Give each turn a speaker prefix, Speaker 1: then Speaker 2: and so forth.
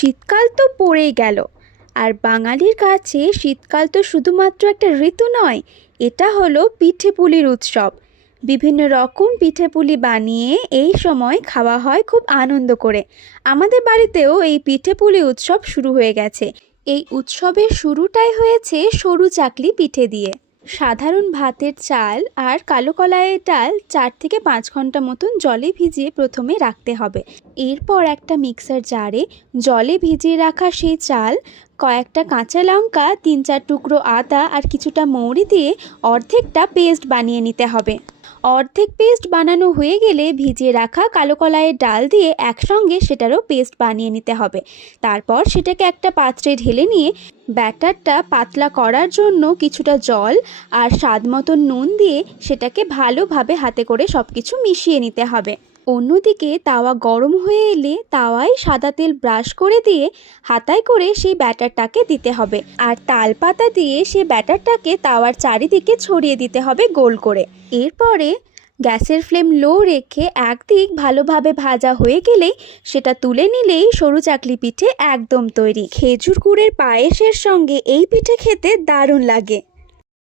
Speaker 1: শীতকাল তো পড়েই গেল। আর বাঙালির কাছে শীতকাল তো শুধুমাত্র একটা ঋতু নয়, এটা হলো পিঠে পুলির উৎসব। বিভিন্ন রকম পিঠে পুলি বানিয়ে এই সময় খাওয়া হয় খুব আনন্দ করে। আমাদের বাড়িতেও এই পিঠে পুলি উৎসব শুরু হয়ে গেছে। এই উৎসবের শুরুটাই হয়েছে সরু চাকলি পিঠে দিয়ে। সাধারণ ভাতের চাল আর কালো কলাইয়ের ডাল চার থেকে পাঁচ ঘণ্টা মতন জলে ভিজিয়ে প্রথমে রাখতে হবে। এরপর একটা মিক্সার জারে জলে ভিজিয়ে রাখা সেই চাল, কয়েকটা কাঁচা লঙ্কা, তিন চার টুকরো আদা আর কিছুটা মৌরি দিয়ে অর্ধেকটা পেস্ট বানিয়ে নিতে হবে। অর্ধেক পেস্ট বানানো হয়ে গেলে ভিজিয়ে রাখা কালো কলাইয়ের ডাল দিয়ে একসঙ্গে সেটারও পেস্ট বানিয়ে নিতে হবে। তারপর সেটাকে একটা পাত্রে ঢেলে নিয়ে ব্যাটারটা পাতলা করার জন্য কিছুটা জল আর স্বাদ মতো নুন দিয়ে সেটাকে ভালোভাবে হাতে করে সব কিছু মিশিয়ে নিতে হবে। অন্যদিকে তাওয়া গরম হয়ে এলে তাওয়ায় সাদা তেল ব্রাশ করে দিয়ে হাতায় করে সেই ব্যাটারটাকে দিতে হবে। আর তাল পাতা দিয়ে সেই ব্যাটারটাকে তাওয়ার চারিদিকে ছড়িয়ে দিতে হবে গোল করে। এরপরে গ্যাসের ফ্লেম লো রেখে একদিক ভালোভাবে ভাজা হয়ে গেলেই সেটা তুলে নিলেই সরু চাকলি পিঠে একদম তৈরি। খেজুর গুড়ের পায়েসের সঙ্গে এই পিঠে খেতে দারুণ লাগে।